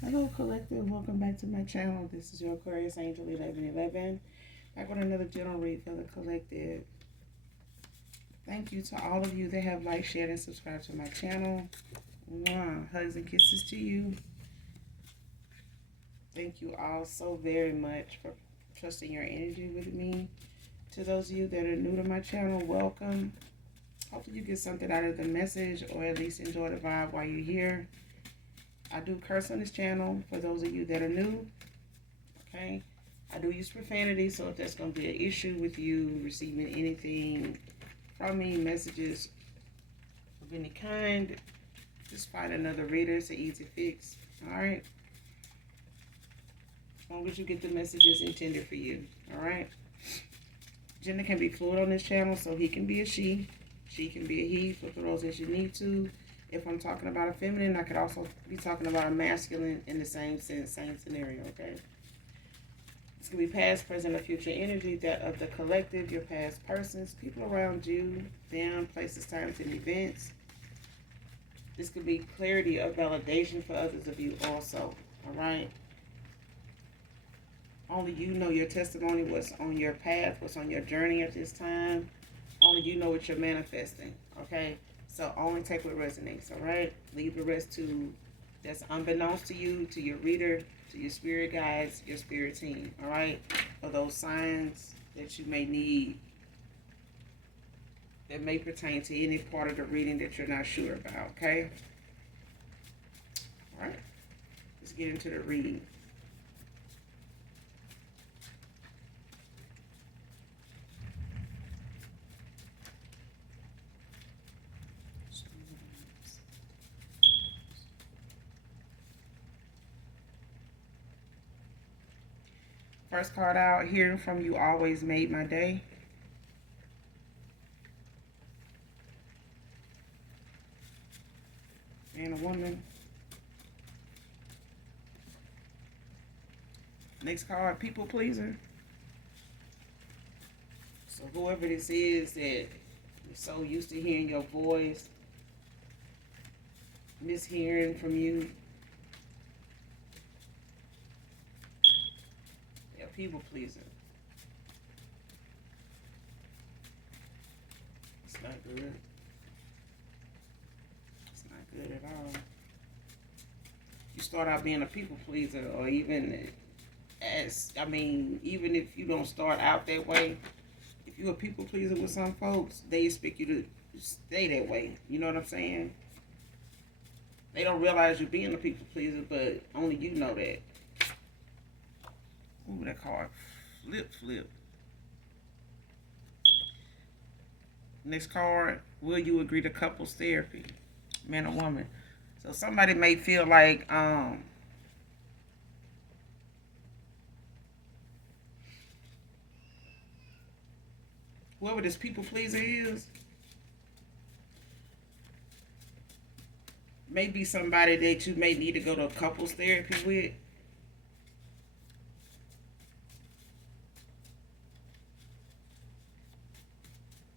Hello, collective. Welcome back to my channel. This is your Aquarius Angel 1111. Back with another general read for the collective. Thank you to all of you that have liked, shared, and subscribed to my channel. Mwah. Hugs and kisses to you. Thank you all so very much for trusting your energy with me. To those of you that are new to my channel, welcome. Hopefully you get something out of the message or at least enjoy the vibe while you're here. I do curse on this channel for those of you that are new. Okay, I do use profanity, so if that's going to be an issue with you receiving anything from me, messages of any kind, just find another reader. It's an easy fix. Alright, as long as you get the messages intended for you. Alright, gender can be fluid on this channel, so he can be a she can be a he. Flip the roles as you need to. If I'm talking about a feminine, I could also be talking about a masculine in the same sense, same scenario. Okay, this could be past, present, or future energy, that of the collective, your past persons, people around you, them, places, times, and events. This could be clarity or validation for others of you also. Alright? Only you know your testimony, what's on your path, what's on your journey at this time. Only you know what you're manifesting. Okay? So only take what resonates. Alright? Leave the rest to that's unbeknownst to you, to your reader, to your spirit guides, your spirit team. Alright? For those signs that you may need that may pertain to any part of the reading that you're not sure about. Okay? Alright. Let's get into the reading. First card out, hearing from you always made my day. Man or woman. Next card, people pleaser. So whoever this is that you're so used to hearing your voice, mishearing from you. Yeah, people pleaser. It's not good. It's not good at all. You start out being a people pleaser, or even even if you don't start out that way, if you're a people pleaser with some folks, they expect you to stay that way. You know what I'm saying? They don't realize you're being a people pleaser, but only you know that. Ooh, that card. Flip. Next card. Will you agree to couples therapy? Man or woman. So somebody may feel like, whoever this people pleaser is, may be somebody that you may need to go to couples therapy with.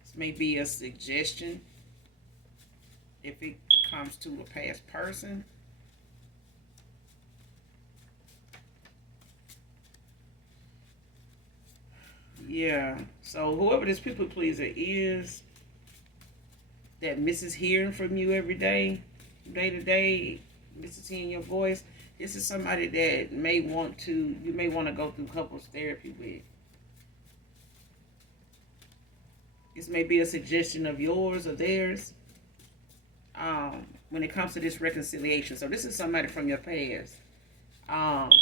This may be a suggestion if it comes to a past person. Yeah, so whoever this people pleaser is that misses hearing from you every day, day to day, misses hearing your voice, this is somebody that you may want to go through couples therapy with. This may be a suggestion of yours or theirs when it comes to this reconciliation. So this is somebody from your past.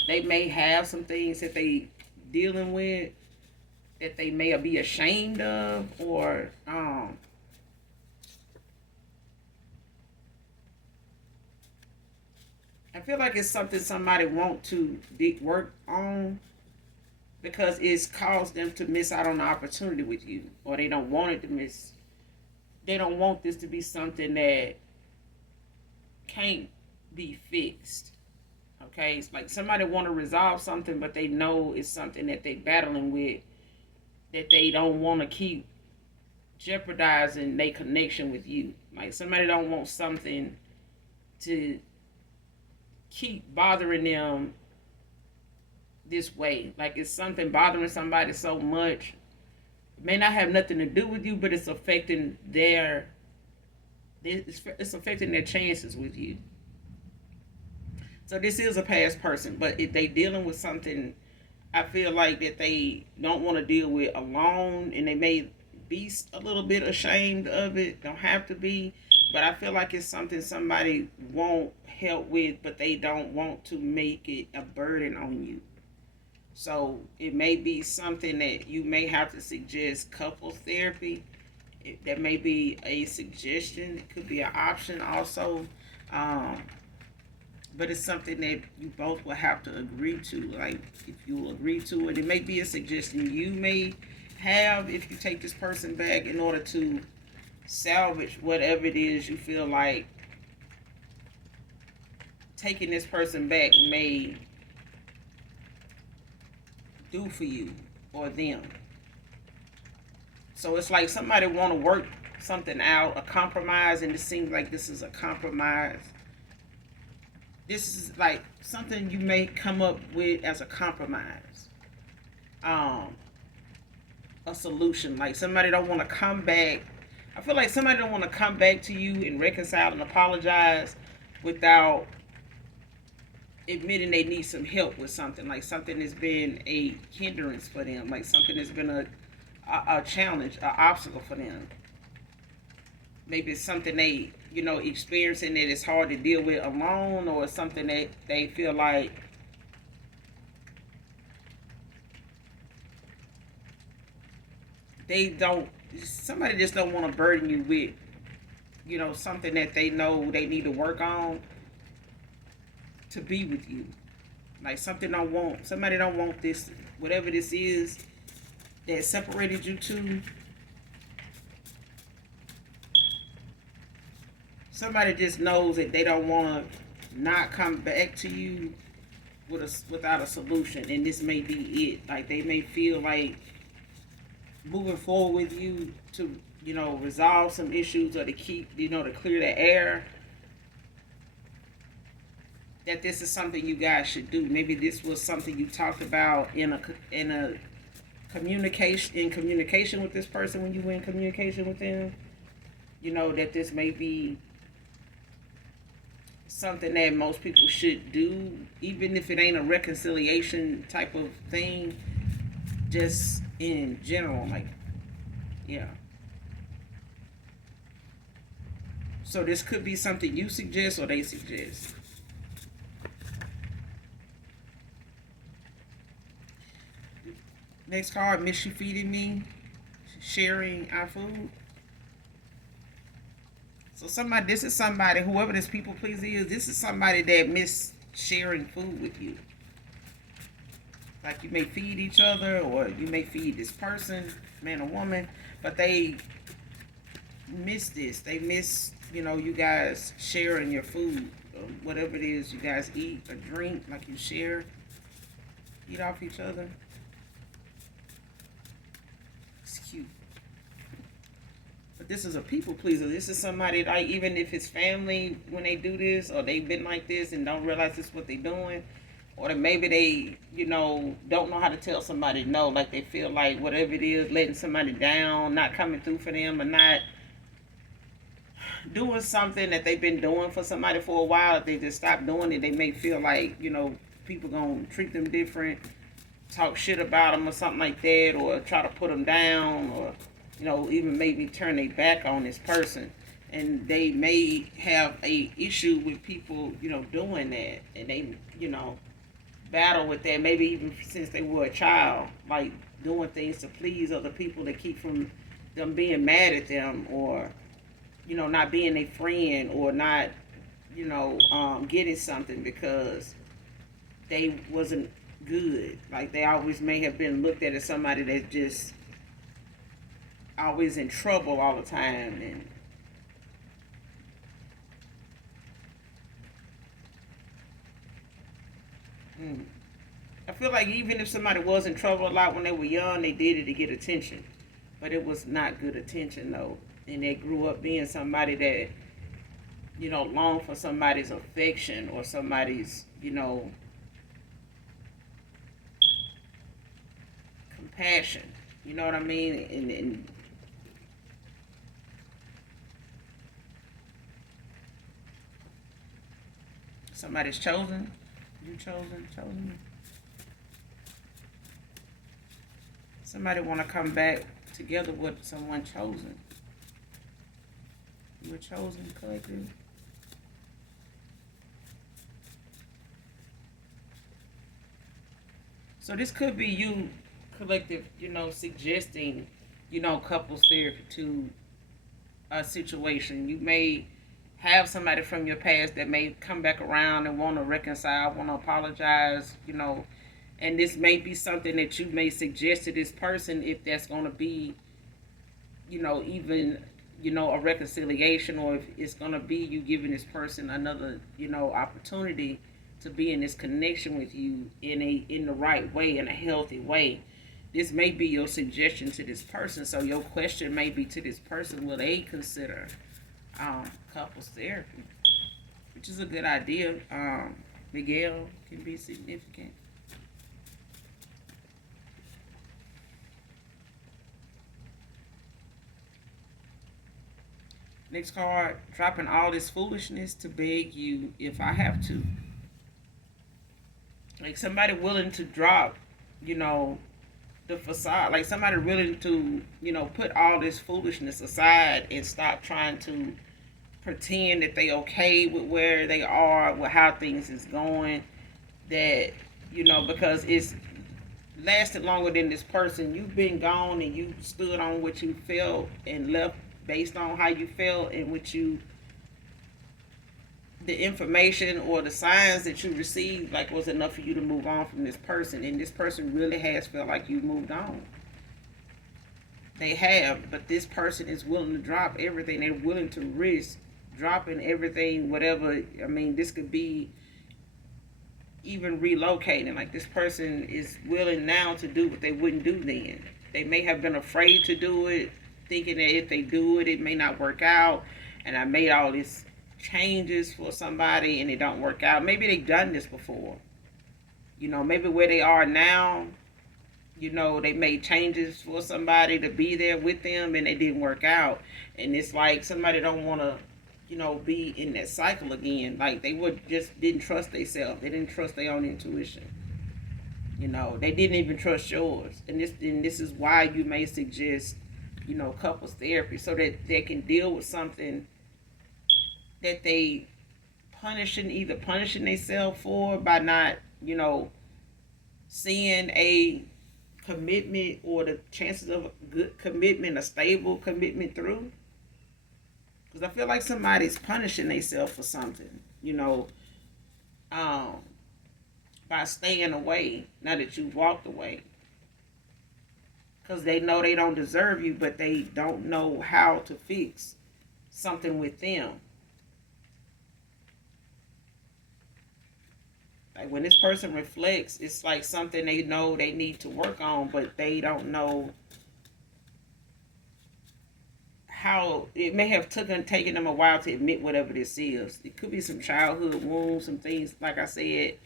They may have some things that they dealing with that they may be ashamed of, or I feel like it's something somebody want to work on because it's caused them to miss out on the opportunity with you, or they don't want it to miss. They don't want this to be something that can't be fixed. Okay, it's like somebody want to resolve something, but they know it's something that they battling with, that they don't want to keep jeopardizing their connection with you. Like somebody don't want something to keep bothering them this way. Like it's something bothering somebody so much. It may not have nothing to do with you, but it's affecting it's affecting their chances with you. So this is a past person, but if they dealing with something, I feel like that they don't want to deal with alone, and they may be a little bit ashamed of it. Don't have to be, but I feel like it's something somebody won't help with, but they don't want to make it a burden on you. So it may be something that you may have to suggest couples therapy. That may be a suggestion. It could be an option also. Um, but it's something that you both will have to agree to. Like if you will agree to it, it may be a suggestion you may have if you take this person back in order to salvage whatever it is you feel like taking this person back may do for you or them. So it's like somebody want to work something out, a compromise, and it seems like this is a compromise. This is like something you may come up with as a compromise, um, a solution. Like somebody don't want to come back. I feel like somebody don't want to come back to you and reconcile and apologize without admitting they need some help with something. Like something has been a hindrance for them. Like something has been a challenge, an obstacle for them. Maybe it's something they, experiencing that it's hard to deal with alone, or something that they feel like they don't, somebody just don't want to burden you with, something that they know they need to work on to be with you. Like somebody don't want this, whatever this is that separated you two. Somebody just knows that they don't want to not come back to you without a solution, and this may be it. Like they may feel like moving forward with you to, resolve some issues or to keep, to clear the air. That this is something you guys should do. Maybe this was something you talked about in a communication with this person when you were in communication with them. That this may be something that most people should do, even if it ain't a reconciliation type of thing, just in general, like, yeah. So this could be something you suggest or they suggest. Next card, miss you feeding me, sharing our food. So this is somebody, whoever this people pleaser is, this is somebody that miss sharing food with you. Like you may feed each other, or you may feed this person, man or woman, but they miss this. They miss, you guys sharing your food, or whatever it is you guys eat or drink, like you share, eat off each other. It's cute. But this is a people pleaser. This is somebody, like, even if it's family, when they do this, or they've been like this and don't realize this is what they're doing, or that maybe they, don't know how to tell somebody no. Like they feel like whatever it is, letting somebody down, not coming through for them, or not doing something that they've been doing for somebody for a while. If they just stop doing it, they may feel like, people gonna treat them different, talk shit about them or something like that, or try to put them down, or even maybe turn their back on this person. And they may have a issue with people, doing that, and they, battle with that, maybe even since they were a child, like doing things to please other people to keep from them being mad at them, or, not being a friend, or not, getting something because they wasn't good. Like they always may have been looked at as somebody that just always in trouble all the time. And I feel like even if somebody was in trouble a lot when they were young, they did it to get attention, but it was not good attention though, and they grew up being somebody that long for somebody's affection or somebody's, compassion. You know what I mean? And somebody's chosen. You chosen. Somebody want to come back together with someone chosen. You were chosen, collective. So this could be you, collective, suggesting, couples therapy to a situation. You may have somebody from your past that may come back around and want to reconcile, want to apologize, and this may be something that you may suggest to this person if that's going to be, even, a reconciliation, or if it's going to be you giving this person another, opportunity to be in this connection with you in the right way, in a healthy way. This may be your suggestion to this person. So your question may be to this person: will they consider couples therapy? Which is a good idea. Miguel can be significant. Next card: dropping all this foolishness to beg you if I have to. Like somebody willing to drop, you know, the facade. Like somebody willing to, put all this foolishness aside and stop trying to pretend that they okay with where they are, with how things is going. That, because it's lasted longer than this person. You've been gone and you stood on what you felt and left based on how you felt and what you, the information or the signs that you received, like, was enough for you to move on from this person. And this person really has felt like you moved on. They have, but this person is willing to drop everything. They're willing to risk dropping everything, whatever. I mean, this could be even relocating. Like this person is willing now to do what they wouldn't do then. They may have been afraid to do it, thinking that if they do it, it may not work out. And I made all these changes for somebody and it don't work out. Maybe they've done this before. Maybe where they are now, they made changes for somebody to be there with them and it didn't work out. And it's like somebody don't want to, be in that cycle again. Like they would just didn't trust themselves. They didn't trust their own intuition. They didn't even trust yours. And this is why you may suggest, couples therapy, so that they can deal with something that they either punishing themselves for by not, seeing a commitment or the chances of a good commitment, a stable commitment through. Because I feel like somebody's punishing themselves for something, um, by staying away now that you've walked away. Because they know they don't deserve you, but they don't know how to fix something with them. Like when this person reflects, it's like something they know they need to work on, but they don't know how. It may have taken them a while to admit whatever this is. It could be some childhood wounds, some things, like I said,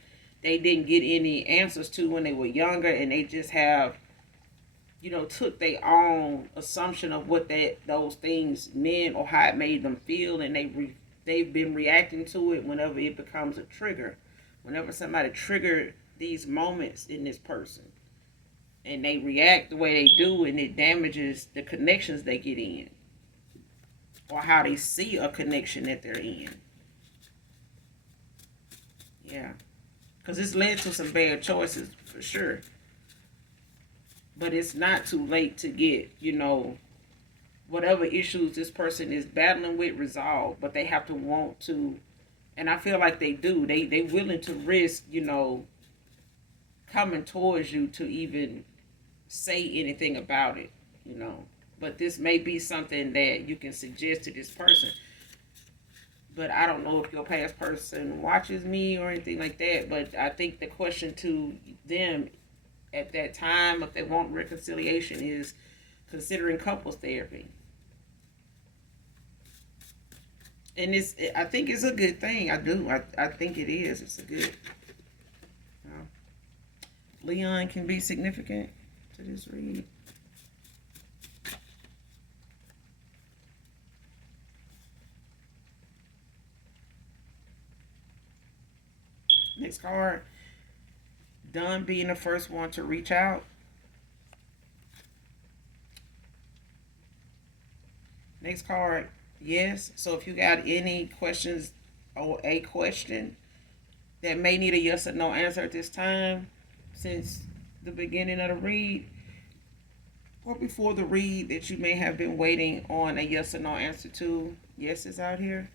they didn't get any answers to when they were younger, and they just have, took their own assumption of what those things meant or how it made them feel, and they've been reacting to it whenever it becomes a trigger. Whenever somebody triggered these moments in this person, and they react the way they do, and it damages the connections they get in, or how they see a connection that they're in. Yeah. Because it's led to some bad choices, for sure. But it's not too late to get, whatever issues this person is battling with resolved. But they have to want to, and I feel like they do. They willing to risk, coming towards you to even say anything about it. But this may be something that you can suggest to this person. But I don't know if your past person watches me or anything like that. But I think the question to them at that time, if they want reconciliation, is considering couples therapy. And I think it's a good thing. I do. I think it is. It's a good. Uh, Leon can be significant to this read. Next card. Done being the first one to reach out. Next card. Yes. So if you got any questions or a question that may need a yes or no answer at this time, since the beginning of the read, or before the read that you may have been waiting on a yes or no answer to, yes is out here.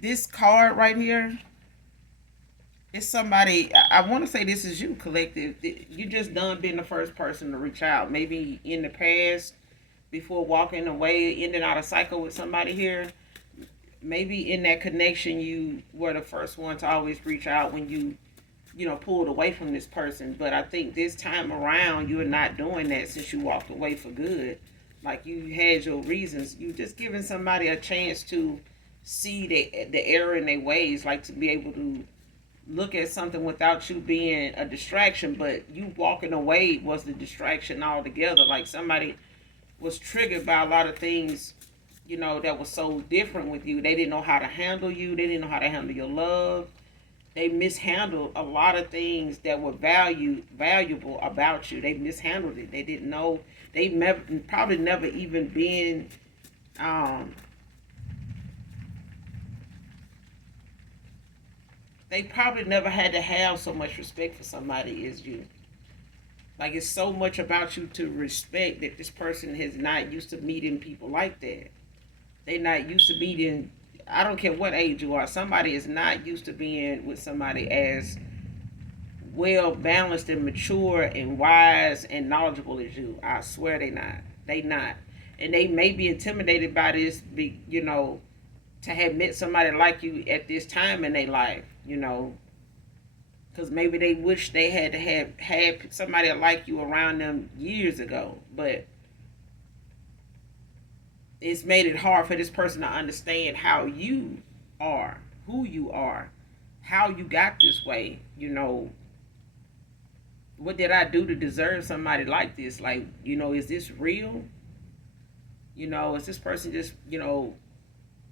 This card right here is somebody, I want to say this is you, collective. You just done been the first person to reach out. Maybe in the past, before walking away, ending out a cycle with somebody here. Maybe in that connection, you were the first one to always reach out when you pulled away from this person. But I think this time around, you're not doing that since you walked away for good. Like, you had your reasons. You just giving somebody a chance to see the error in their ways, like to be able to look at something without you being a distraction. But you walking away was the distraction altogether. Like, somebody was triggered by a lot of things, that was so different with you. They didn't know how to handle you. They didn't know how to handle your love. They mishandled a lot of things that were valuable about you. They mishandled it. They didn't know. They probably never even been. They probably never had to have so much respect for somebody as you. Like, it's so much about you to respect that this person has not used to meeting people like that. They not used to meeting. I don't care what age you are. Somebody is not used to being with somebody as well balanced and mature and wise and knowledgeable as you. I swear they not. They not. And they may be intimidated by this, to have met somebody like you at this time in their life. Because maybe they wish they had to have had somebody like you around them years ago. But it's made it hard for this person to understand how you are, who you are, how you got this way. What did I do to deserve somebody like this? Like, is this real? Is this person just,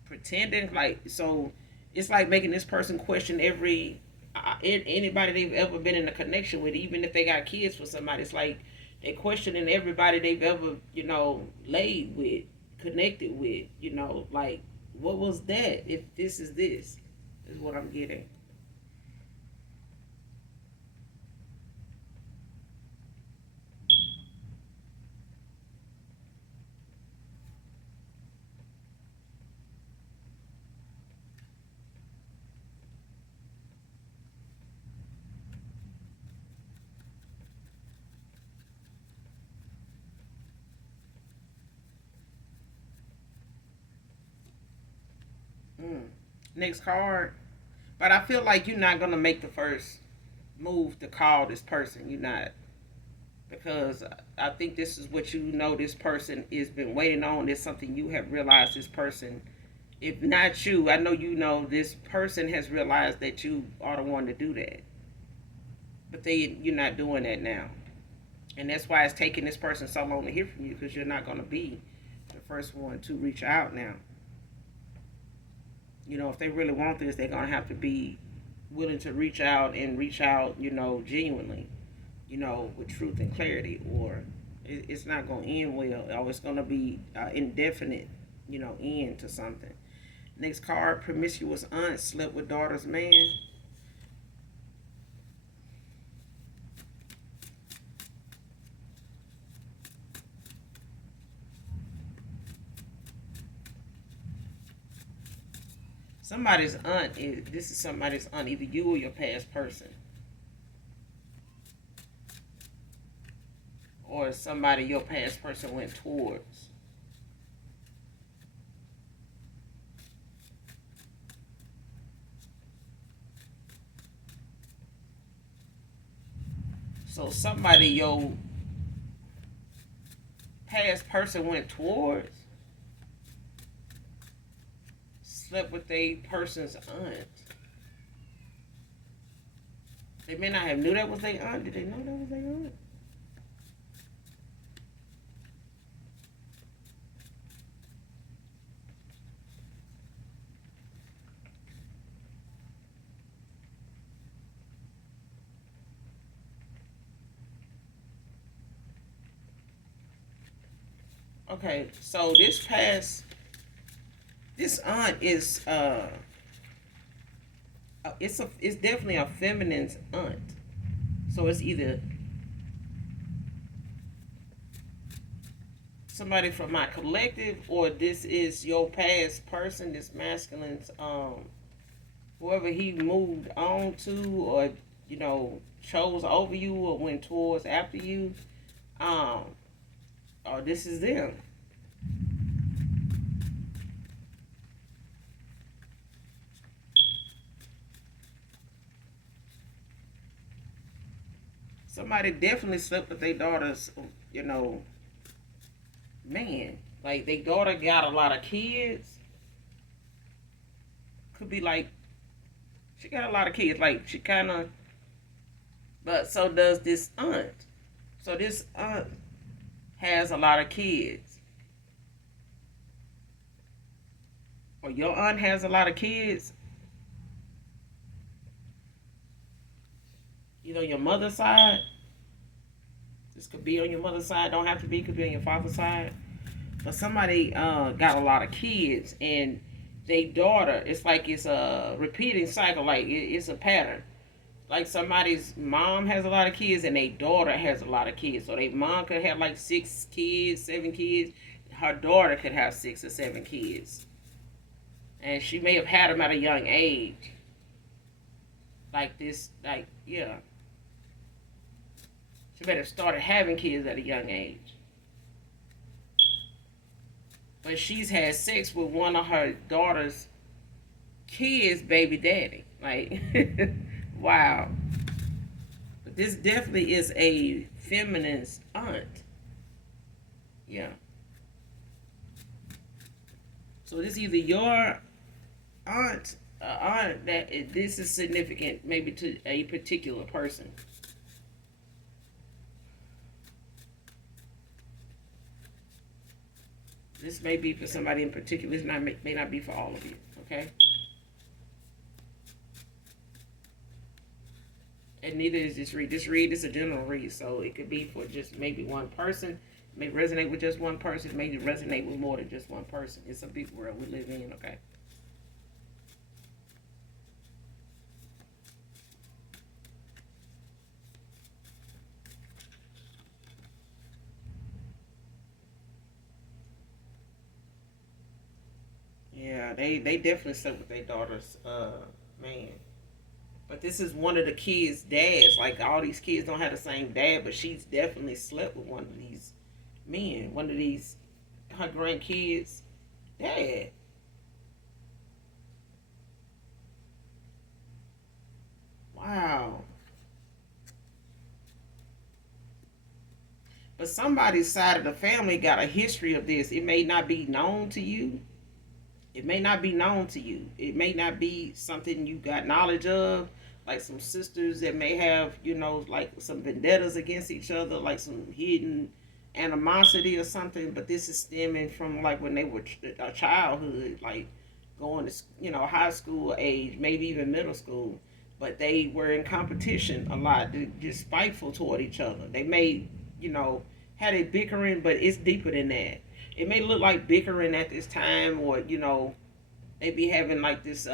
pretending? Like, so it's like making this person question anybody they've ever been in a connection with, even if they got kids for somebody. It's like they questioning everybody they've ever, laid with, connected with, like, what was that if this is what I'm getting. Mm. Next card. But I feel like you're not gonna make the first move to call this person. You're not, because I think this is what this person has been waiting on. It's something you have realized this person. If not you, I know this person has realized that you are the one to do that. But you're not doing that now, and that's why it's taking this person so long to hear from you, because you're not gonna be the first one to reach out now. If they really want this, they're gonna have to be willing to reach out, genuinely, with truth and clarity, or it's not gonna end well, or it's gonna be indefinite, end to something. Next card: promiscuous aunt slept with daughter's man. This is somebody's aunt, either you or your past person, or somebody your past person went towards. So somebody your past person went towards, slept with a person's aunt. They may not have knew that was their aunt. Did they know that was their aunt? Okay, so this aunt is it's definitely a feminine aunt. So it's either somebody from my collective, or this is your past person, this masculine's whoever he moved on to, or chose over you, or went towards after you, um or this is them. Somebody definitely slept with their daughter's, you know, man. Like their daughter got a lot of kids. Could be like she got a lot of kids. Like she kind of, but so does this aunt. So this aunt has a lot of kids, or your aunt has a lot of kids. Your mother's side. This could be on your mother's side. Don't have to be. Could be on your father's side. But somebody got a lot of kids, and they daughter. It's like it's a repeating cycle. Like it's a pattern. Like somebody's mom has a lot of kids, and their daughter has a lot of kids. So their mom could have like 6 kids, 7 kids. Her daughter could have 6 or 7 kids, and she may have had them at a young age. Like this, like yeah. She better have started having kids at a young age. But she's had sex with one of her daughter's kids' baby daddy. Like, wow. But this definitely is a feminist aunt. Yeah. So this is either your aunt that this is significant, maybe to a particular person. This may be for somebody in particular. This may not be for all of you. Okay. And neither is this read. This read is a general read, so it could be for just maybe one person. It may resonate with just one person. It may resonate with more than just one person. It's a big world we live in. Okay. Yeah, they definitely slept with their daughter's man. But this is one of the kids' dads. Like all these kids don't have the same dad, but she's definitely slept with one of these men, one of these her grandkids' dad. Wow. But somebody's side of the family got a history of this. It may not be known to you. It may not be known to you. It may not be something you got knowledge of. Like some sisters that may have, like some vendettas against each other, like some hidden animosity or something. But this is stemming from like when they were a childhood, like going to, high school age, maybe even middle school. But they were in competition a lot, just spiteful toward each other. They may, you know, had a bickering, but it's deeper than that. It may look like bickering at this time, or they be having like this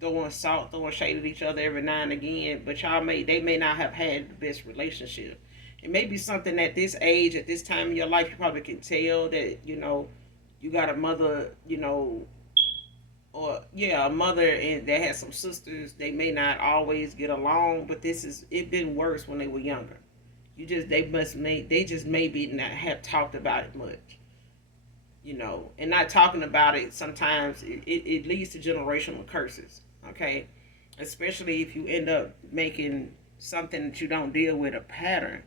throwing salt, throwing shade at each other every now and again. But they may not have had the best relationship. It may be something at this age, at this time in your life, you probably can tell that you got a mother, or yeah, a mother and that has some sisters. They may not always get along, but it been worse when they were younger. They just maybe not have talked about it much, and not talking about it sometimes it leads to generational curses. Okay, especially if you end up making something that you don't deal with a pattern.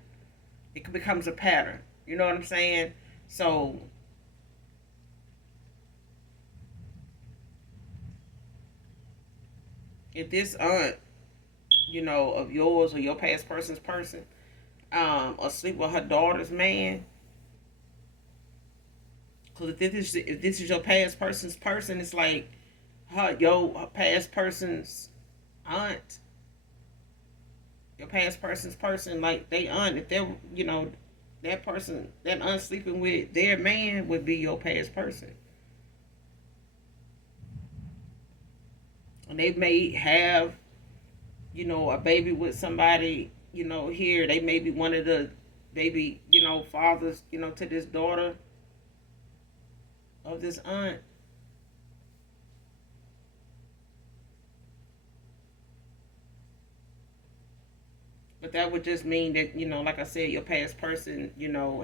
It becomes a pattern. You know what I'm saying? So if this aunt, of yours or your past person's person, asleep with her daughter's man, because if this is your past person's person, it's like her past person's aunt, your past person's person, like they aunt, if they're that person, that aunt sleeping with their man would be your past person, and they may have a baby with somebody here. They may be one of the baby fathers to this daughter of this aunt. But that would just mean that, like I said, your past person,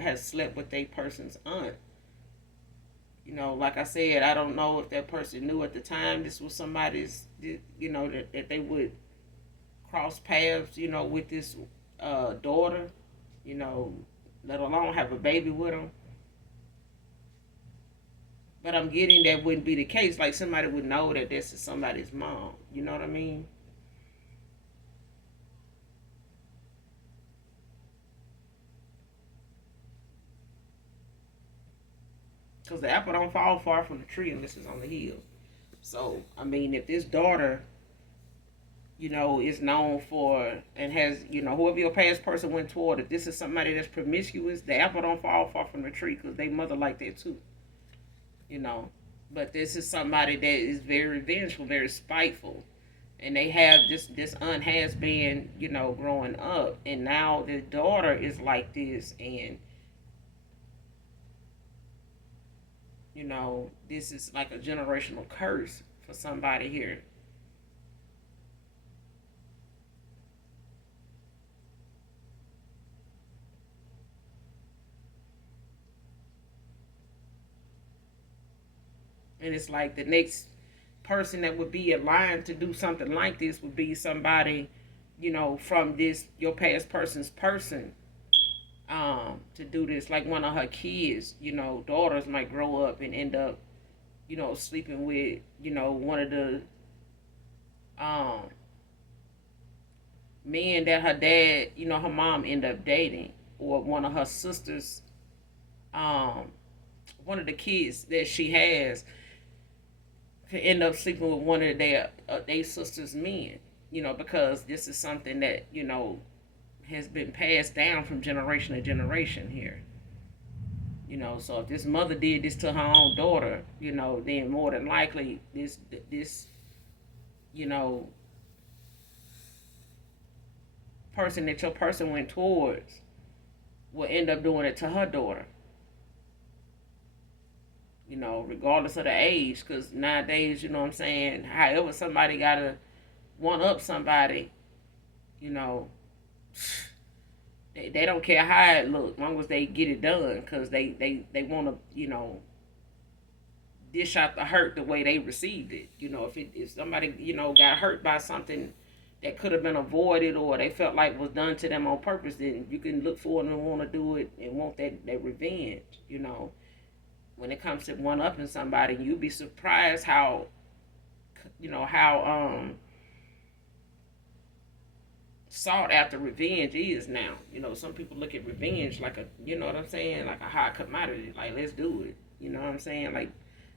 has slept with a person's aunt. Like I said, I don't know if that person knew at the time this was somebody's, that they would cross paths, with this daughter, you know, let alone have a baby with them. But I'm getting that wouldn't be the case. Like somebody would know that this is somebody's mom. You know what I mean? Because the apple don't fall far from the tree unless it's on the hill. So I mean, if this daughter, is known for and has, whoever your past person went toward, if this is somebody that's promiscuous, the apple don't fall far from the tree because they mother like that too. You know, but this is somebody that is very vengeful, very spiteful, and they have this aunt has been growing up, and now the daughter is like this, and this is like a generational curse for somebody here. And it's like the next person that would be in line to do something like this would be somebody, from this your past person's person, to do this. Like one of her kids, daughters might grow up and end up, sleeping with, one of the um men that her dad, her mom ended up dating, or one of her sisters, um, one of the kids that she has to end up sleeping with one of their sisters' men. Because this is something that has been passed down from generation to generation here. So if this mother did this to her own daughter, then more than likely this you know person that your person went towards will end up doing it to her daughter. Regardless of the age, because nowadays, what I'm saying, however somebody gotta one up somebody, you know, they don't care how it looks, as long as they get it done, because they want to, dish out the hurt the way they received it. If somebody got hurt by something that could have been avoided or they felt like was done to them on purpose, then you can look for it and want to do it and want that revenge. When it comes to one upping somebody, you'd be surprised how sought after revenge is now. Some people look at revenge like what I'm saying, like a hot commodity. Like, let's do it. You know what I'm saying? Like,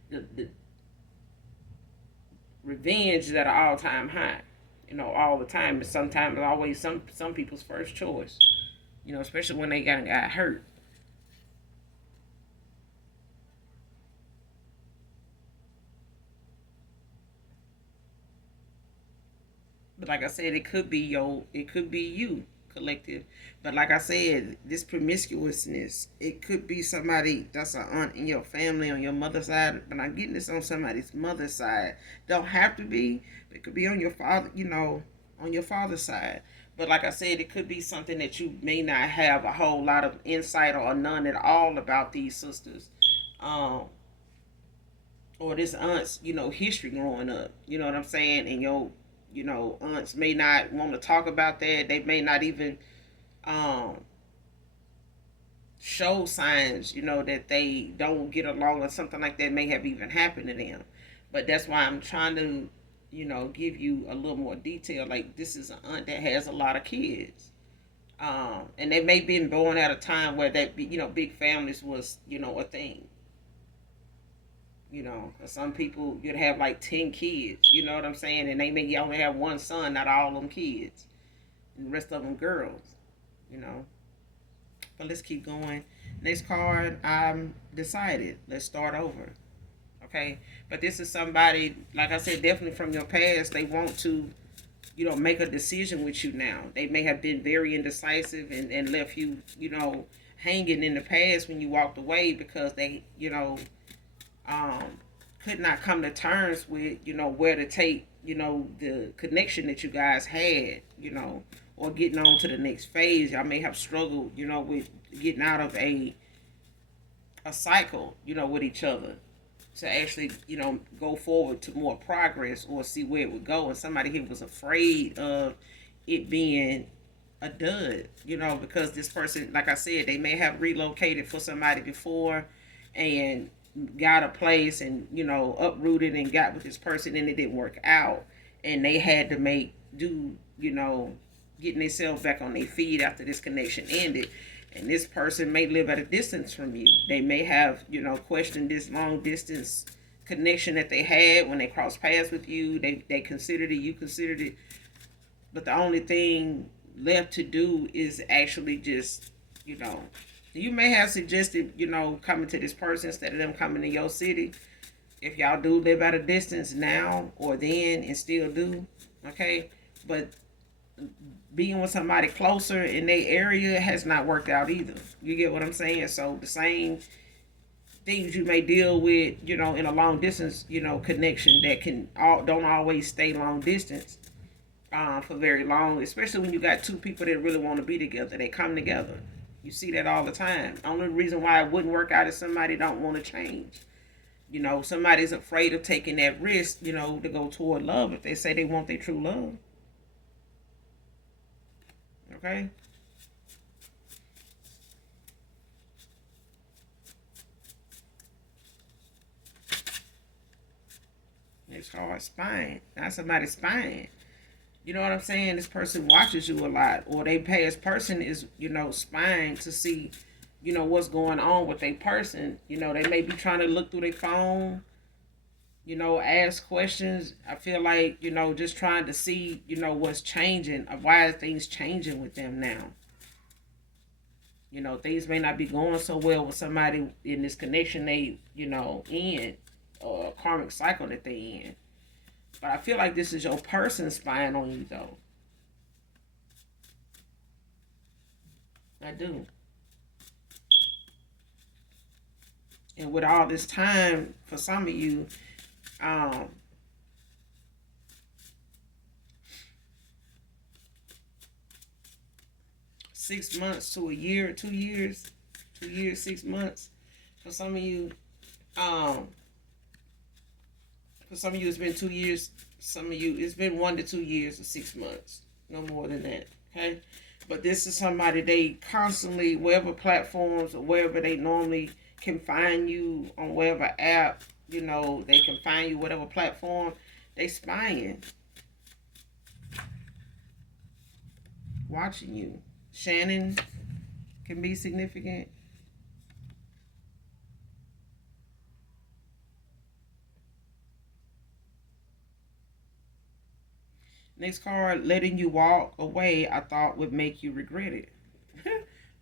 the revenge is at an all time high. All the time. But sometimes always some people's first choice. Especially when they got hurt. But like I said, it could be you, collective. But like I said, this promiscuousness, it could be somebody that's an aunt in your family on your mother's side. But I'm getting this on somebody's mother's side. Don't have to be. It could be on your father, on your father's side. But like I said, it could be something that you may not have a whole lot of insight or none at all about these sisters. Um, or this aunt's, history growing up. You know what I'm saying? And your, aunts may not want to talk about that. They may not even um show signs, that they don't get along or something like that may have even happened to them. But that's why I'm trying to, give you a little more detail. Like, this is an aunt that has a lot of kids. And they may been born at a time where that, big families was, a thing. Some people, you'd have like 10 kids, you know what I'm saying? And they may only have one son, not all of them kids. And the rest of them girls, you know. But let's keep going. Next card, I'm decided. Let's start over. Okay? But this is somebody, like I said, definitely from your past. They want to, make a decision with you now. They may have been very indecisive and left you, hanging in the past when you walked away because they, um, could not come to terms with, where to take, the connection that you guys had, or getting on to the next phase. Y'all may have struggled, with getting out of a cycle, with each other to actually, go forward to more progress or see where it would go. And somebody here was afraid of it being a dud, because this person, like I said, they may have relocated for somebody before and got a place and, uprooted and got with this person and it didn't work out. And they had to getting themselves back on their feet after this connection ended. And this person may live at a distance from you. They may have, questioned this long distance connection that they had when they crossed paths with you. They considered it, you considered it. But the only thing left to do is actually just, you may have suggested, coming to this person instead of them coming to your city. If y'all do live at a distance now or then and still do, okay? But being with somebody closer in their area has not worked out either. You get what I'm saying? So the same things you may deal with, in a long distance, connection that don't always stay long distance for very long, especially when you got two people that really want to be together. They come together. You see that all the time. Only reason why it wouldn't work out is somebody don't want to change. Somebody's afraid of taking that risk, to go toward love if they say they want their true love. Okay? It's hard spying. Not somebody's spying. You know what I'm saying? This person watches you a lot, or they past person is, spying to see, what's going on with a person. They may be trying to look through their phone, ask questions. I feel like, just trying to see, what's changing, or why are things changing with them now. Things may not be going so well with somebody in this connection they, in, or a karmic cycle that they in. But I feel like this is your person spying on you, though. I do. And with all this time, for some of you, um, 6 months to a year, 2 years, 2 years, 6 months. For some of you, um, for some of you, it's been 2 years. Some of you, it's been 1 to 2 years or 6 months. No more than that. Okay? But this is somebody they constantly, wherever platforms or wherever they normally can find you, on whatever app, they can find you, whatever platform, they spying. Watching you. Shannon can be significant. Next card, letting you walk away, I thought would make you regret it.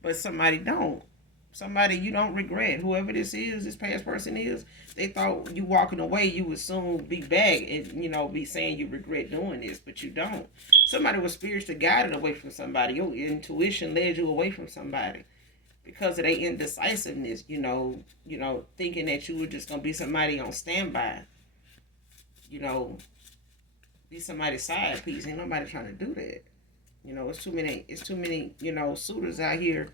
But somebody don't. Somebody you don't regret. Whoever this past person is, they thought you walking away, you would soon be back and, be saying you regret doing this, but you don't. Somebody was spiritually guided away from somebody. Your intuition led you away from somebody because of their indecisiveness, thinking that you were just going to be somebody on standby, be somebody's side piece. Ain't nobody trying to do that. It's too many, suitors out here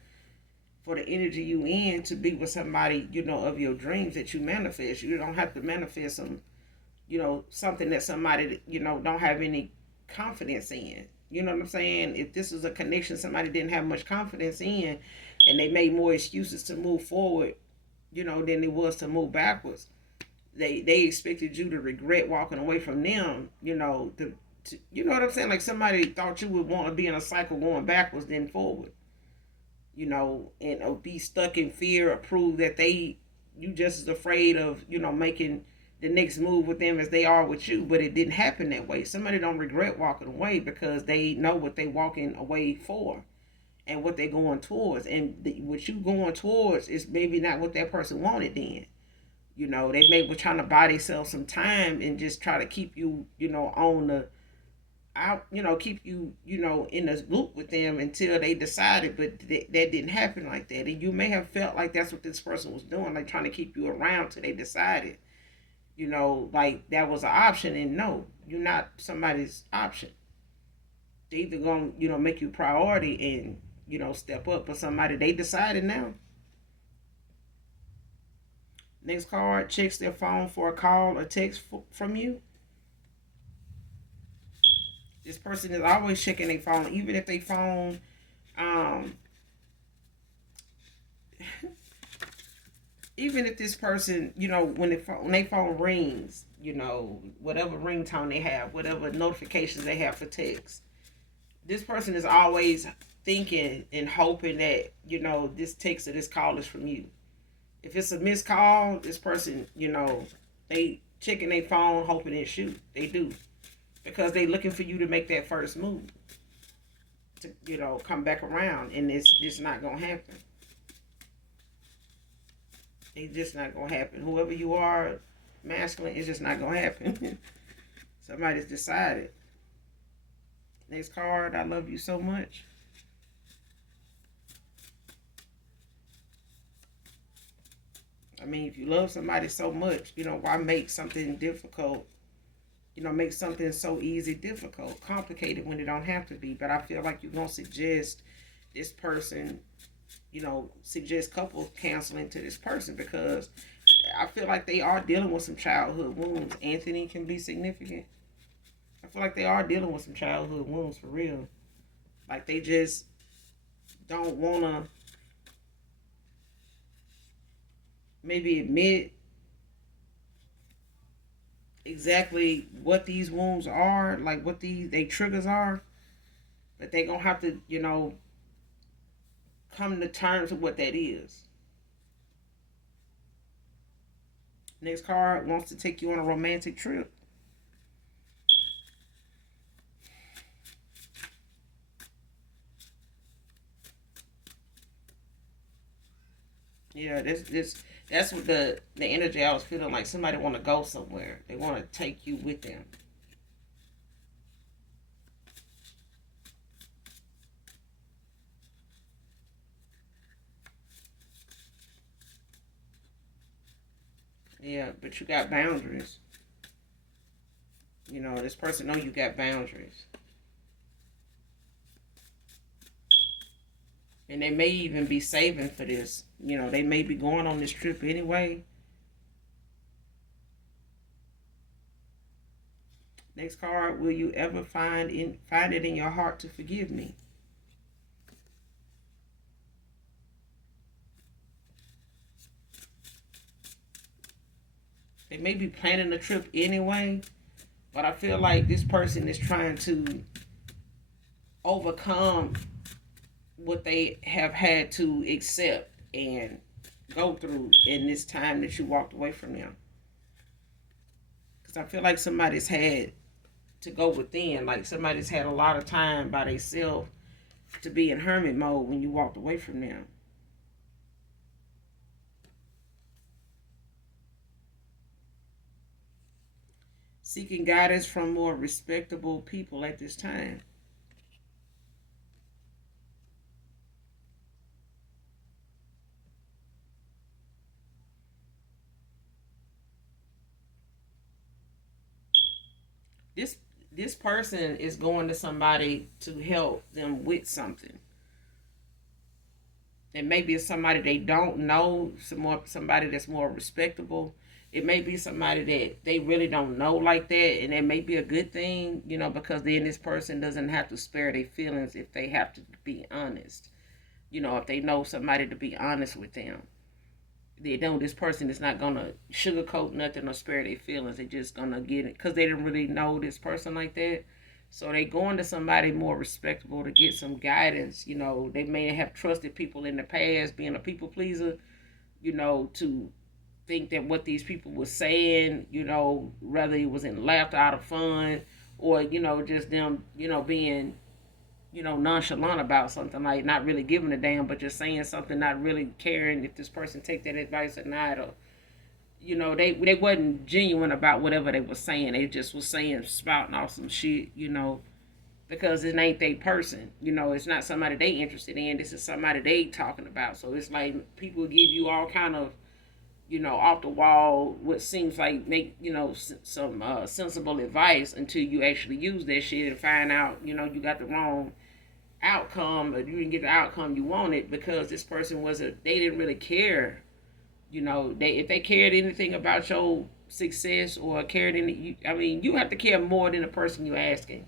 for the energy you in to be with somebody, of your dreams that you manifest. You don't have to manifest something that somebody, don't have any confidence in. You know what I'm saying? If this was a connection somebody didn't have much confidence in, and they made more excuses to move forward, than it was to move backwards. They expected you to regret walking away from them, you know what I'm saying? Like somebody thought you would want to be in a cycle going backwards then forward, and be stuck in fear or prove that you just as afraid of, making the next move with them as they are with you. But it didn't happen that way. Somebody don't regret walking away because they know what they walking away for and what they're going towards. And what you going towards is maybe not what that person wanted then. They may be trying to buy themselves some time and just try to keep you, on the out, keep you, in a loop with them until they decided. But that didn't happen like that. And you may have felt like that's what this person was doing, like trying to keep you around till they decided, like that was an option. And no, you're not somebody's option. They either gonna, make you priority and, step up, but somebody they decided now. Next card, checks their phone for a call or text from you. This person is always checking their phone, even if they phone, um, even if this person, when they phone rings, whatever ringtone they have, whatever notifications they have for text, this person is always thinking and hoping that, this text or this call is from you. If it's a missed call, this person, they checking their phone, hoping it shoot. They do. Because they looking for you to make that first move. To, come back around. And it's just not going to happen. It's just not going to happen. Whoever you are, masculine, it's just not going to happen. Somebody's decided. Next card, I love you so much. I mean, if you love somebody so much, why make something difficult? Make something so easy difficult, complicated when it don't have to be. But I feel like you're going to suggest this person, suggest couple counseling to this person because I feel like they are dealing with some childhood wounds. Anthony can be significant. I feel like they are dealing with some childhood wounds for real. Like they just don't want to maybe admit exactly what these wounds are, like what they triggers are, but they gonna have to, come to terms with what that is. Next card wants to take you on a romantic trip. Yeah, that's what the energy I was feeling like. Somebody want to go somewhere. They want to take you with them. Yeah, but you got boundaries. This person know you got boundaries. And they may even be saving for this. They may be going on this trip anyway. Next card, will you ever find it in your heart to forgive me? They may be planning a trip anyway, but I feel like this person is trying to overcome what they have had to accept and go through in this time that you walked away from them. Because I feel like somebody's had to go within, like somebody's had a lot of time by themselves to be in hermit mode when you walked away from them. Seeking guidance from more respectable people at this time. This this person is going to somebody to help them with something. It may be somebody they don't know, somebody that's more respectable. It may be somebody that they really don't know like that, and it may be a good thing, because then this person doesn't have to spare their feelings if they have to be honest. if they know somebody to be honest with them. They know this person is not gonna sugarcoat nothing or spare their feelings. They just gonna get it because they didn't really know this person like that. So they going to somebody more respectable to get some guidance. They may have trusted people in the past, being a people pleaser. To think that what these people were saying, whether it was in laughter out of fun or just them, being nonchalant about something, like not really giving a damn, but just saying something, not really caring if this person take that advice or not, or they wasn't genuine about whatever they were saying. They just was saying spouting off some shit, because it ain't they person. It's not somebody they interested in. This is somebody they talking about. So it's like people give you all kind of off the wall, what seems like make some sensible advice until you actually use that shit and find out you got the wrong outcome, or you didn't get the outcome you wanted because this person they didn't really care. If they cared anything about your success or cared any, you have to care more than the person you're asking.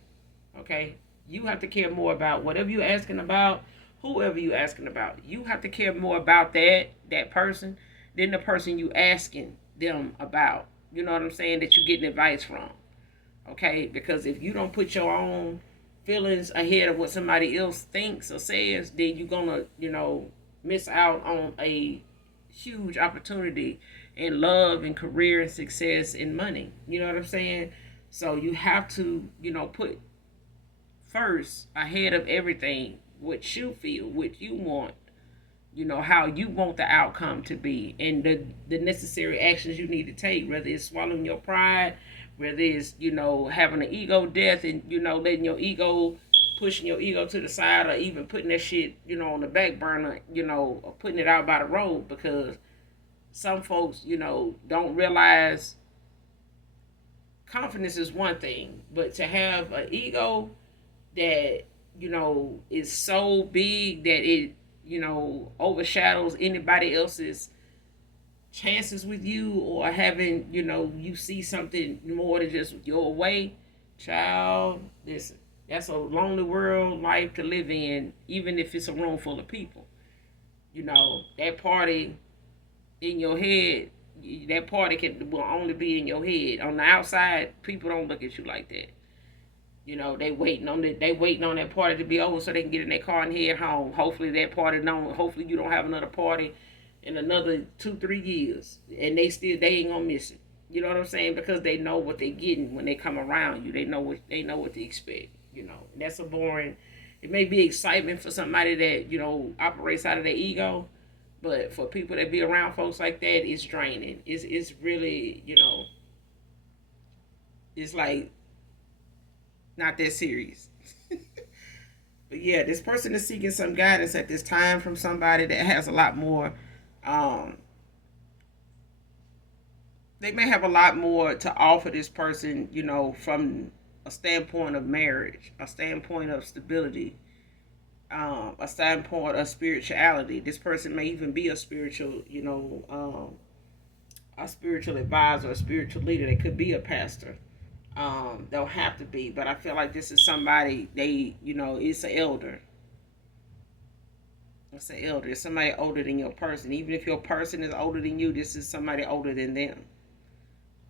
Okay, you have to care more about whatever you're asking about, whoever you're asking about. You have to care more about that person than the person you asking them about. You know what I'm saying? That you're getting advice from. Okay, because if you don't put your own feelings ahead of what somebody else thinks or says, then you're gonna, miss out on a huge opportunity in love and career and success and money. You know what I'm saying? So you have to, put first ahead of everything what you feel, what you want, how you want the outcome to be, and the necessary actions you need to take, whether it's swallowing your pride, whether it's having an ego death and letting your ego, pushing your ego to the side, or even putting that shit on the back burner, or putting it out by the road, because some folks don't realize confidence is one thing, but to have an ego that is so big that it overshadows anybody else's chances with you, or having you see something more than just your way, child. Listen, that's a lonely world life to live in, even if it's a room full of people. That party in your head, that party will only be in your head. On the outside, people don't look at you like that. They waiting on that party to be over so they can get in their car and head home. Hopefully that party don't. Hopefully you don't have another party in another 2-3 years, and they ain't gonna miss it. You know what I'm saying? Because they know what they getting when they come around you. They know what to expect. And that's a boring. It may be excitement for somebody that operates out of their ego, but for people that be around folks like that, it's draining. It's really it's like not that serious. But yeah, this person is seeking some guidance at this time from somebody that has a lot more. Um, they may have a lot more to offer this person, from a standpoint of marriage, a standpoint of stability, a standpoint of spirituality. This person may even be a spiritual advisor, a spiritual leader. They could be a pastor. Don't have to be, but I feel like this is somebody it's an elder. It's an elder. It's somebody older than your person. Even if your person is older than you, this is somebody older than them.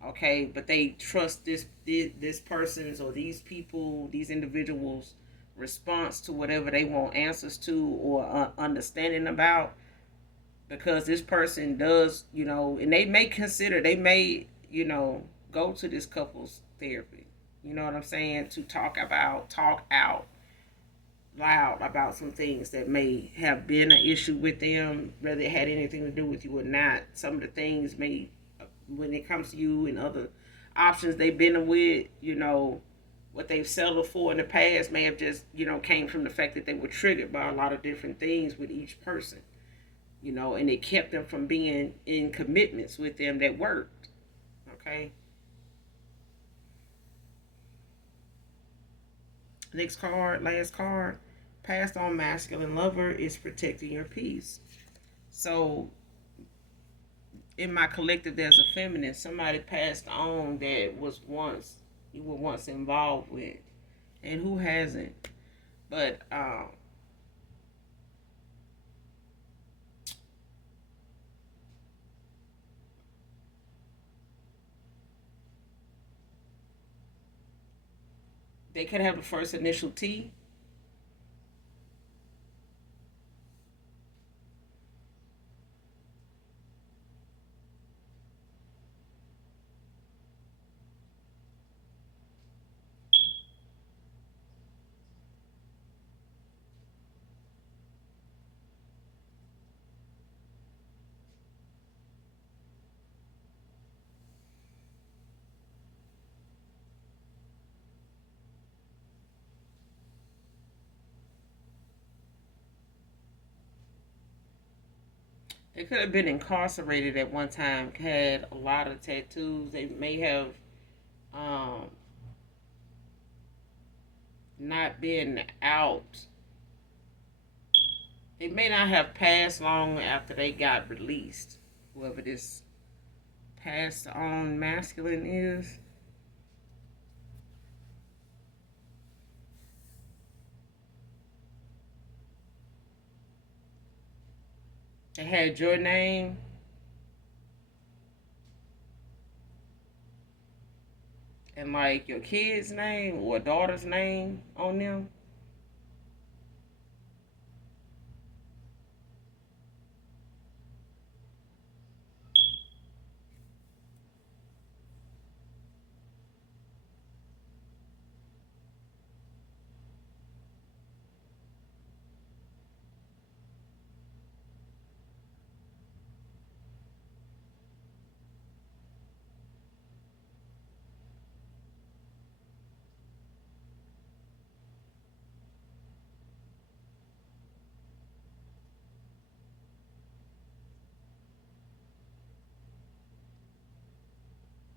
Okay, but they trust this person's or these people, these individuals' response to whatever they want answers to or understanding about, because this person does, and they may go to this couple's therapy. You know what I'm saying? To talk out loud about some things that may have been an issue with them, whether it had anything to do with you or not. Some of the things may, when it comes to you and other options they've been with, what they've settled for in the past may have just, came from the fact that they were triggered by a lot of different things with each person, and it kept them from being in commitments with them that worked. Okay. Next card, last card. Passed on masculine lover is protecting your peace. So in my collective, there's a feminine. Somebody passed on that you were once involved with, and who hasn't? But They could have the first initial T. They could have been incarcerated at one time, had a lot of tattoos. They may have um, not been out. They may not have passed long after they got released. Whoever this passed on masculine is. They had your name and like your kid's name or daughter's name on them.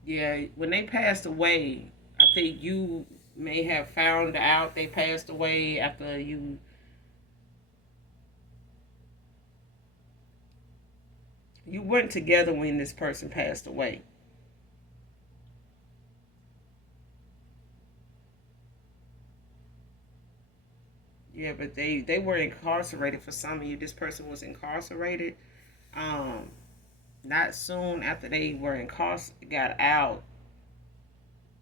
Yeah, when they passed away, I think you may have found out they passed away after you weren't together when this person passed away. Yeah, but they were incarcerated for some of you. This person was incarcerated. Um, Not soon after they were got out.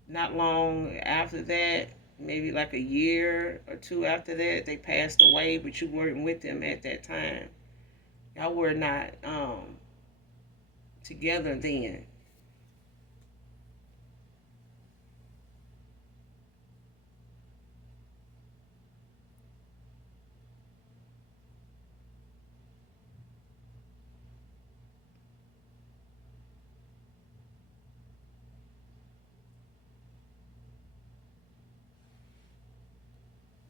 Not long after that, maybe like a year or two after that, they passed away. But you weren't with them at that time. Y'all were not together then.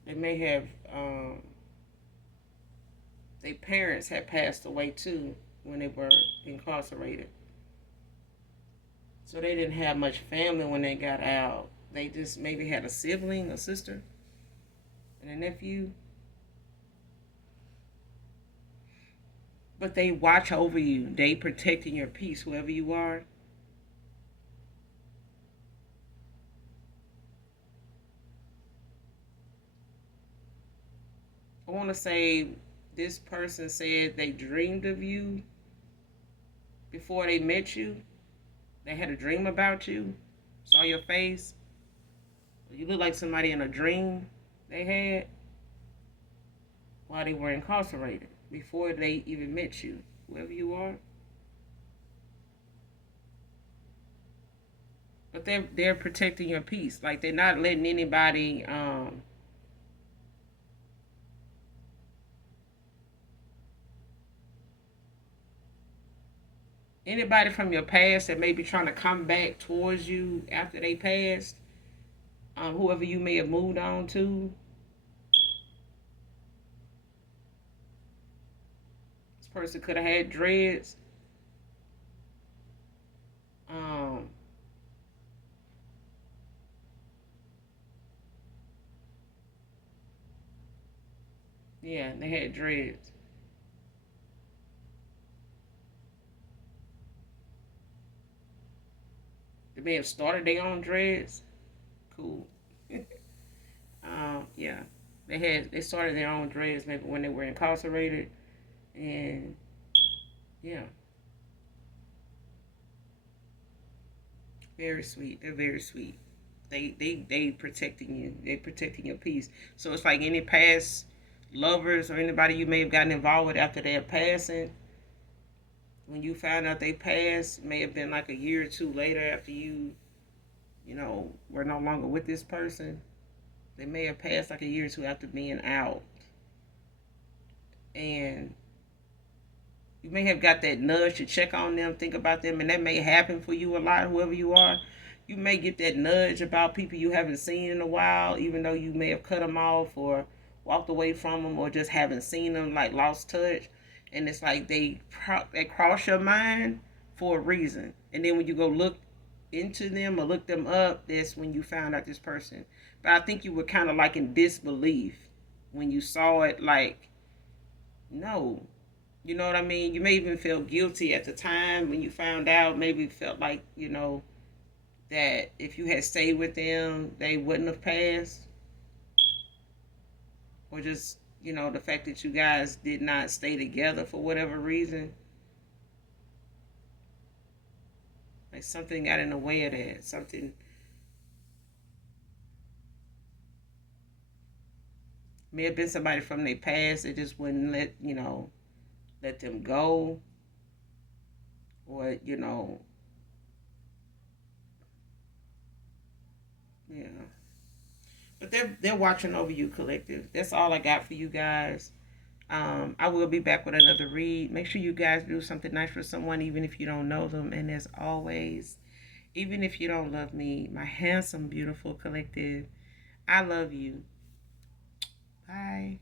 They may have their parents had passed away too when they were incarcerated. So they didn't have much family when they got out. They just maybe had a sibling, a sister, and a nephew. But they watch over you. They protecting your peace, whoever you are. I want to say this person said they dreamed of you before they met you. They had a dream about you, saw your face. You look like somebody in a dream they had while they were incarcerated before they even met you, whoever you are. But they're protecting your peace. Like they're not letting anybody from your past that may be trying to come back towards you after they passed. Whoever you may have moved on to. This person could have had dreads. Um, yeah, they had dreads. They may have started their own dreads. Cool. Yeah, they started their own dreads maybe when they were incarcerated, and yeah, very sweet. They're very sweet. They protecting you. They protecting your peace. So it's like any past lovers or anybody you may have gotten involved with after their passing, when you found out they passed, may have been like a year or two later after were no longer with this person. They may have passed like a year or two after being out. And you may have got that nudge to check on them, think about them, and that may happen for you a lot, whoever you are. You may get that nudge about people you haven't seen in a while, even though you may have cut them off or walked away from them or just haven't seen them, like lost touch. And it's like they cross your mind for a reason. And then when you go look into them or look them up, that's when you found out this person. But I think you were kind of like in disbelief when you saw it, like, no. You know what I mean? You may even feel guilty at the time when you found out. Maybe felt like, that if you had stayed with them, they wouldn't have passed. Or just, the fact that you guys did not stay together for whatever reason. Like something got in the way of that. Something may have been somebody from their past that just wouldn't let them go. Or, yeah. But they're watching over you, collective. That's all I got for you guys. I will be back with another read. Make sure you guys do something nice for someone, even if you don't know them. And as always, even if you don't love me, my handsome, beautiful collective, I love you. Bye.